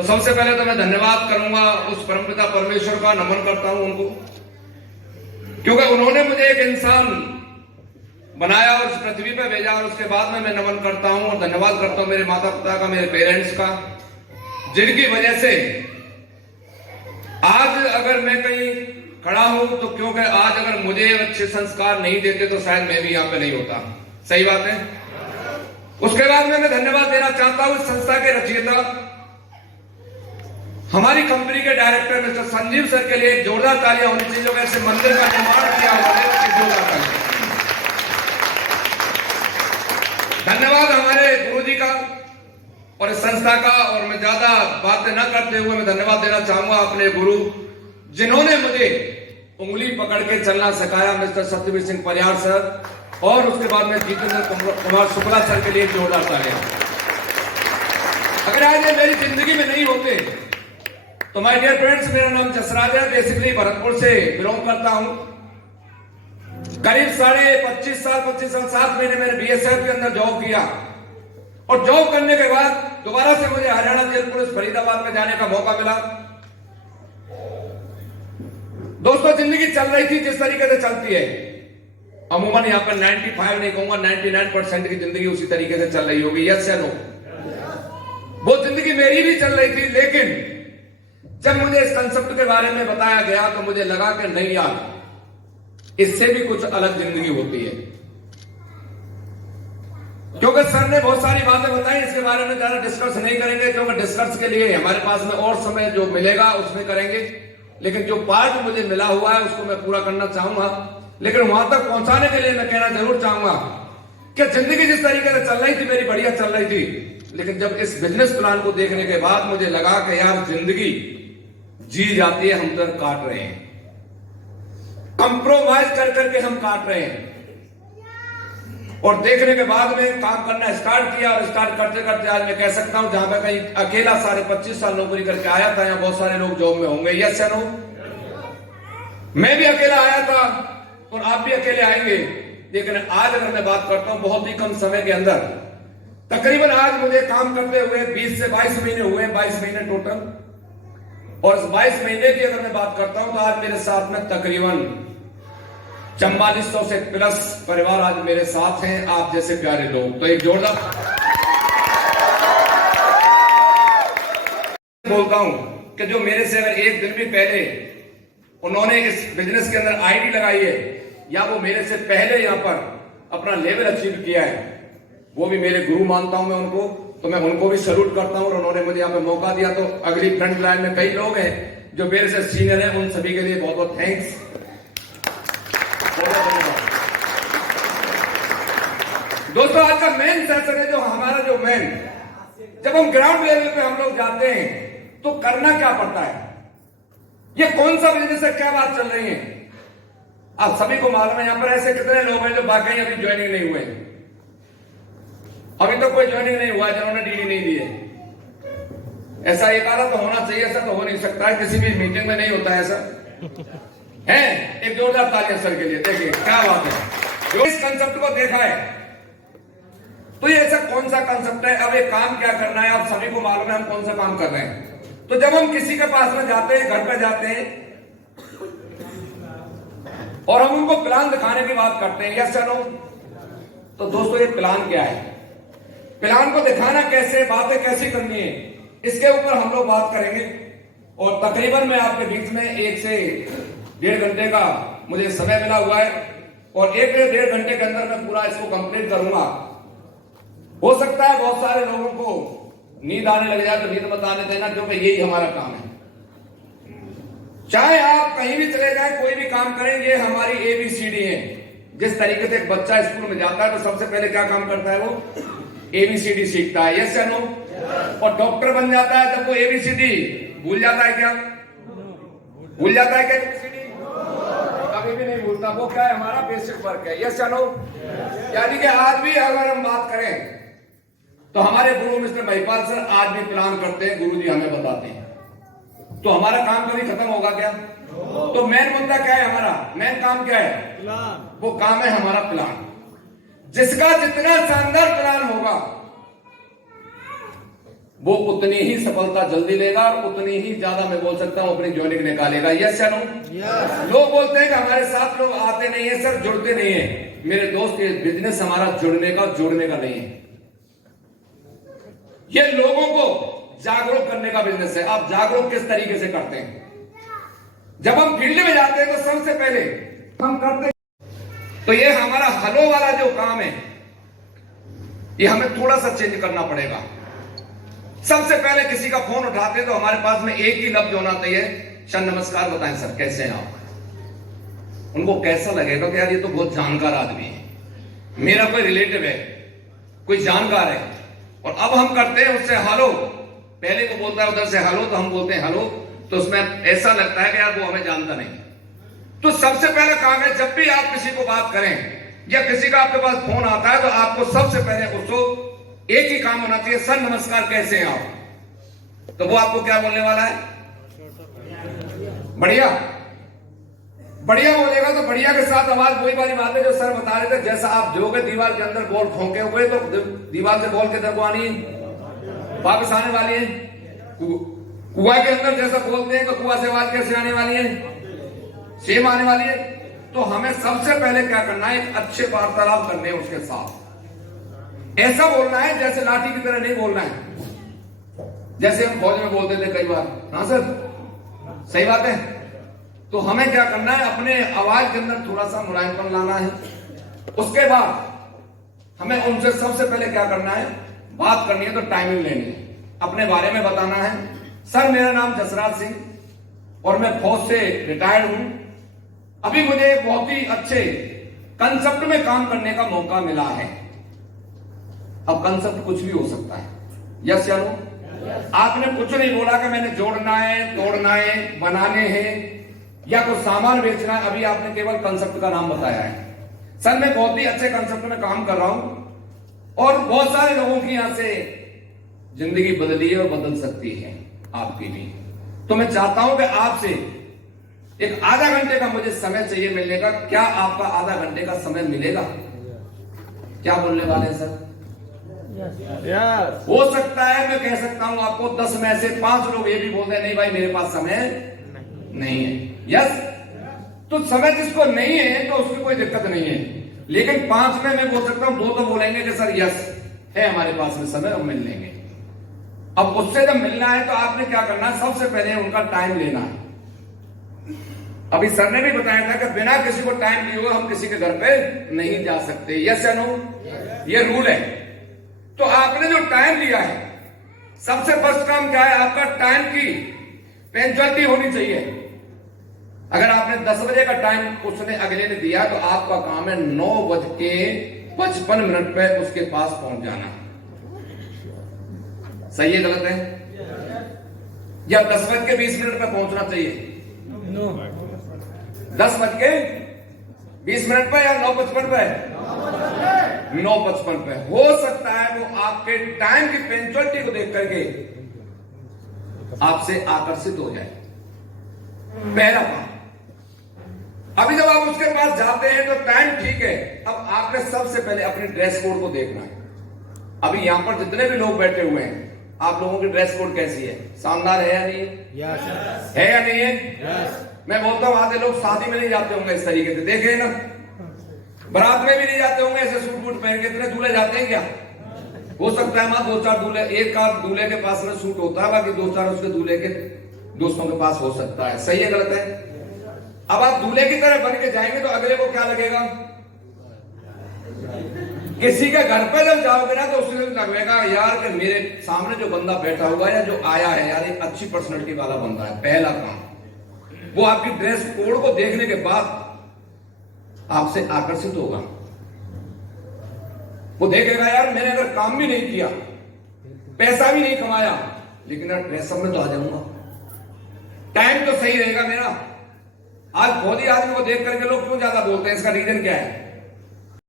तो सबसे पहले तो मैं धन्यवाद करूंगा उस परमपिता परमेश्वर का, नमन करता हूं उनको, क्योंकि उन्होंने मुझे एक इंसान बनाया और इस पृथ्वी पे भेजा। और उसके बाद में मैं नमन करता हूं और धन्यवाद करता हूं मेरे माता पिता का, मेरे पेरेंट्स का, जिनकी वजह से आज अगर मैं कहीं खड़ा हूं तो क्योंकि आज अगर मुझे अच्छे संस्कार नहीं देते तो शायद मैं भी यहां पे नहीं होता। सही बात है। उसके बाद में मैं धन्यवाद देना चाहता हूं इस संस्था के रचयिता, हमारी कंपनी के डायरेक्टर मिस्टर संजीव सर के लिए एक जोरदार तालियां होनी चाहिए, जो ऐसे मंदिर का निर्माण किया उन्होंने, जोरदार तालियां। धन्यवाद हमारे गुरुजी का और इस संस्था का। और मैं ज्यादा बातें न करते हुए मैं धन्यवाद देना चाहूंगा अपने गुरु, जिन्होंने मुझे उंगली पकड़ के चलना सिखाया, मिस्टर सत्यवीर सिंह परियार सर, और उसके बाद में जितेंद्र कुमार शुक्ला सर के लिए जोरदार तालियां। अगर आज ये मेरी जिंदगी में नहीं होते तो माय डियर फ्रेंड्स, मेरा नाम जसराज है, बेसिकली भरतपुर से बिलोंग करता हूं। करीब 25 साल 7 महीने मैंने बीएसएफ के अंदर जॉब किया और जॉब करने के बाद दोबारा से मुझे हरियाणा जेल पुलिस फरीदाबाद में जाने का मौका मिला। दोस्तों, जिंदगी चल रही थी जिस तरीके से चलती है, अमूमन यहां पर 95 नहीं कहूंगा, 99% की जिंदगी उसी तरीके से चल रही होगी। यस या नो? वो जिंदगी मेरी भी चल रही थी, लेकिन जब मुझे इस कंसेप्ट के बारे में बताया गया तो मुझे लगा कि नहीं यार, इससे भी कुछ अलग जिंदगी होती है। क्योंकि सर ने बहुत सारी बातें बताई, इसके बारे में ज्यादा डिस्कस नहीं करेंगे, क्योंकि डिस्कस के लिए हमारे पास में और समय जो मिलेगा उसमें करेंगे। लेकिन जो पार्ट मुझे मिला हुआ है उसको मैं पूरा करना चाहूंगा। लेकिन वहां तक पहुंचाने के लिए मैं कहना जरूर चाहूंगा कि जिंदगी जिस तरीके से चल रही थी मेरी, बढ़िया चल रही थी, लेकिन जब इस बिजनेस प्लान को देखने के बाद मुझे लगा कि यार जिंदगी जी जाती है, हम तो काट रहे हैं, कंप्रोमाइज कर करके हम काट रहे हैं। और देखने के बाद में काम करना स्टार्ट किया और स्टार्ट करते करते आज मैं कह सकता हूं, जहां मैं कहीं अकेला 25.5 साल नौकरी करके आया था, यहां बहुत सारे लोग जॉब में होंगे। यस या नो? मैं भी अकेला आया था और आप भी अकेले आएंगे। लेकिन आज अगर मैं बात करता हूं बहुत ही कम समय के अंदर, तकरीबन आज मुझे काम करते हुए 20 से 22 महीने हुए, 22 महीने टोटल। और इस 22 महीने की अगर मैं बात करता हूं तो आज मेरे साथ में तकरीबन 4400 से प्लस परिवार आज मेरे साथ हैं, आप जैसे प्यारे लोग। तो एक जोरदार बोलता हूं कि जो मेरे से अगर एक दिन भी पहले उन्होंने इस बिजनेस के अंदर आईडी लगाई है, या वो मेरे से पहले यहां पर अपना लेवल अचीव किया है, वो भी मेरे गुरु मानता हूं मैं उनको। तो मैं उनको भी सैल्यूट करता हूं और उन्होंने मुझे यहां पे मौका दिया। तो अगली फ्रंट लाइन में कई लोग हैं जो मेरे से सीनियर हैं, उन सभी के लिए बहुत बहुत थैंक्स। दोस्तों, आज का मेन सेशन है जो हमारा जो मेन, जब हम ग्राउंड लेवल पे हम लोग जाते हैं तो करना क्या पड़ता है, ये कौन सा बिजनेस है, क्या बात चल रही है, आप सभी को मालूम है। यहां पर ऐसे कितने लोग हैं जो बाकी अभी ज्वाइनिंग नहीं हुए, अभी तो कोई ज्वाइनिंग नहीं हुआ जिन्होंने डीडी नहीं दी है। ऐसा एक आधा तो होना चाहिए, ऐसा तो हो नहीं सकता है, किसी भी मीटिंग में नहीं होता है ऐसा है। एक जोरदार तालियां सर के लिए। देखिए क्या बात है, जो इस कंसेप्ट को देखा है। तो ये ऐसा कौन सा कंसेप्ट है, अब ये काम क्या करना है, आप सभी को मालूम है हम कौन सा काम कर रहे हैं। तो जब हम किसी के पास में जाते हैं, घर पे जाते हैं और हम उनको प्लान दिखाने की बात करते हैं, यस या नो? तो दोस्तों, ये प्लान क्या है, प्लान को दिखाना कैसे, बातें कैसी करनी है, इसके ऊपर हम लोग बात करेंगे। और तकरीबन मैं आपके बीच में 1 से 1.5 घंटे का मुझे समय मिला हुआ है और 1 से 1.5 घंटे के अंदर मैं पूरा इसको कंप्लीट करूंगा। हो सकता है बहुत सारे लोगों को नींद आने लग जाए, तो नींद मत आने देना, क्योंकि यही हमारा काम है। चाहे आप कहीं भी चले जाए, कोई भी काम करें, ये हमारी ABCD है। जिस तरीके से एक बच्चा स्कूल में जाता है तो सबसे पहले क्या काम करता है, वो ABCD सीखता है। यस या नो? और डॉक्टर बन जाता है जब वो ABCD भूल जाता है। क्या भूल जाता है? क्या ABCD कभी भी नहीं भूलता। वो क्या है, हमारा बेसिक वर्क है। यस या नो? यानी कि आज भी अगर हम बात करें तो हमारे गुरु मिस्टर महिपाल सर आज भी प्लान करते हैं, गुरु जी हमें बताते हैं। तो हमारा काम कभी खत्म होगा क्या? तो मेन मुद्दा क्या है, हमारा मेन काम क्या है? प्लान। वो काम है हमारा प्लान। जिसका जितना शानदार प्लान होगा वो उतनी ही सफलता जल्दी लेगा और उतनी ही ज्यादा, मैं बोल सकता हूं, अपनी जॉइनिंग निकालेगा। यस या नो? लोग बोलते हैं कि हमारे साथ लोग आते नहीं है सर, जुड़ते नहीं है। मेरे दोस्त, ये बिजनेस हमारा जुड़ने का, जोड़ने का नहीं है। ये लोगों को जागरूक करने का बिजनेस है। आप जागरूक किस तरीके से करते हैं? जब हम फील्ड में जाते हैं तो सबसे पहले हम करते हैं, तो ये हमारा हलो वाला जो काम है, ये हमें थोड़ा सा चेंज करना पड़ेगा। सबसे पहले किसी का फोन उठाते तो हमारे पास में एक ही लफ्ज होना चाहिए, सर नमस्कार, बताएं सर कैसे हैं आप। उनको कैसा लगेगा कि यार ये तो बहुत जानकार आदमी है, मेरा कोई रिलेटिव है, कोई जानकार है। और अब हम करते हैं उससे हेलो, पहले को बोलता है उधर से हेलो, तो हम बोलते हैं हेलो, तो उसमें ऐसा लगता है कि यार वो हमें जानता नहीं। तो सबसे पहला काम है, जब भी आप किसी को बात करें या किसी का आपके पास फोन आता है, तो आपको सबसे पहले उसको एक ही काम होना चाहिए, सर नमस्कार कैसे हैं आप। तो वो आपको क्या बोलने वाला है? बढ़िया। बढ़िया बोलेगा तो बढ़िया के साथ आवाज वही वाली बात है जो सर बता रहे थे, जैसा आप जोगे दीवार के अंदर बॉल ठोके हुए तो दीवार से बॉल किधर को आनी है? वापस आने वाली है। कुआ के अंदर जैसा बोलते हैं तो कुआ से आवाज कैसे आने वाली है? सेम आने वाली है। तो हमें सबसे पहले क्या करना है? एक अच्छे वार्तालाप करने हैं उसके साथ। ऐसा बोलना है जैसे लाठी की तरह नहीं बोलना है, जैसे हम फौज में बोलते थे कई बार। हाँ सर, सही बात है। तो हमें क्या करना है? अपने आवाज के अंदर थोड़ा सा मुलायमपन लाना है। उसके बाद हमें उनसे सबसे पहले क्या करना है? बात करनी है तो टाइमिंग लेनी है, अपने बारे में बताना है। सर मेरा नाम जसराज सिंह और मैं फौज से रिटायर्ड हूं। अभी मुझे एक बहुत ही अच्छे कंसेप्ट में काम करने का मौका मिला है। अब कंसेप्ट कुछ भी हो सकता है, यस या नो? आपने कुछ नहीं बोला कि मैंने जोड़ना है, तोड़ना है, बनाने हैं या कुछ सामान बेचना है। अभी आपने केवल कंसेप्ट का नाम बताया है। सर मैं बहुत ही अच्छे कंसेप्ट में काम कर रहा हूं और बहुत सारे लोगों की यहां से जिंदगी बदली है और बदल सकती है आपकी भी। तो मैं चाहता हूं कि आपसे एक आधा घंटे का मुझे समय चाहिए मिलने का। क्या आपका आधा घंटे का समय मिलेगा? क्या बोलने वाले हैं सर? हो सकता है मैं कह सकता हूं आपको 10 में से 5 लोग ये भी बोलते हैं नहीं भाई मेरे पास समय नहीं है। यस, तो समय जिसको नहीं है तो उसकी कोई दिक्कत नहीं है, लेकिन 5 में मैं बोल सकता हूं 2 तो बोलेंगे कि सर यस है हमारे पास में समय, हम मिल लेंगे। अब उससे जब मिलना है तो आपने क्या करना है? सबसे पहले उनका टाइम लेना है। अभी सर ने भी बताया था कि बिना किसी को टाइम लिए हुए हम किसी के घर पे नहीं जा सकते। यस या नो? ये रूल है। तो आपने जो टाइम लिया है, सबसे फर्स्ट काम क्या है? आपका टाइम की पंक्चुअलिटी होनी चाहिए। अगर आपने 10 बजे का टाइम उसने अगले ने दिया तो आपका काम है 9:55 पे उसके पास पहुंच जाना। सही है गलत है? या 10:20 पे पहुंचना चाहिए? 10:20 पे या 9:55 पे? 9:55 पे। हो सकता है वो आपके टाइम की पंक्चुअलिटी को देख करके आपसे आकर्षित हो जाए। पहला काम। अभी जब आप उसके पास जाते हैं तो टाइम ठीक है, अब आपने सबसे पहले अपने ड्रेस कोड को देखना है। अभी यहां पर जितने भी लोग बैठे हुए हैं, आप लोगों की ड्रेस कोड कैसी है? शानदार है या नहीं है या नहीं है? मैं बोलता हूं आधे लोग शादी में नहीं जाते होंगे इस तरीके से, देखे ना, बारात में भी नहीं जाते होंगे ऐसे सूट बूट पहन के। इतने दूल्हे जाते हैं क्या? हो सकता है मां 2-4 दूल्हे, एक आध दूल्हे के पास में सूट होता है, बाकी 2-4 उसके दूल्हे के दोस्तों के पास हो सकता है। सही है गलत है? अब आप दूल्हे की तरह बन के जाएंगे तो अगले को क्या लगेगा? किसी के घर पे जब जाओगे ना तो उससे लगेगा यार कि मेरे सामने जो बंदा बैठा हुआ है या जो आया है यार एक अच्छी पर्सनैलिटी वाला बंदा है। पहला काम वो आपकी ड्रेस कोड को देखने के बाद आपसे आकर्षित होगा। वो देखेगा यार मैंने अगर काम भी नहीं किया, पैसा भी नहीं कमाया, लेकिन यार ड्रेसअप में तो आ जाऊंगा, टाइम तो सही रहेगा मेरा। आज फौजी आदमी को देख करके लोग क्यों ज्यादा बोलते हैं? इसका रीजन क्या है?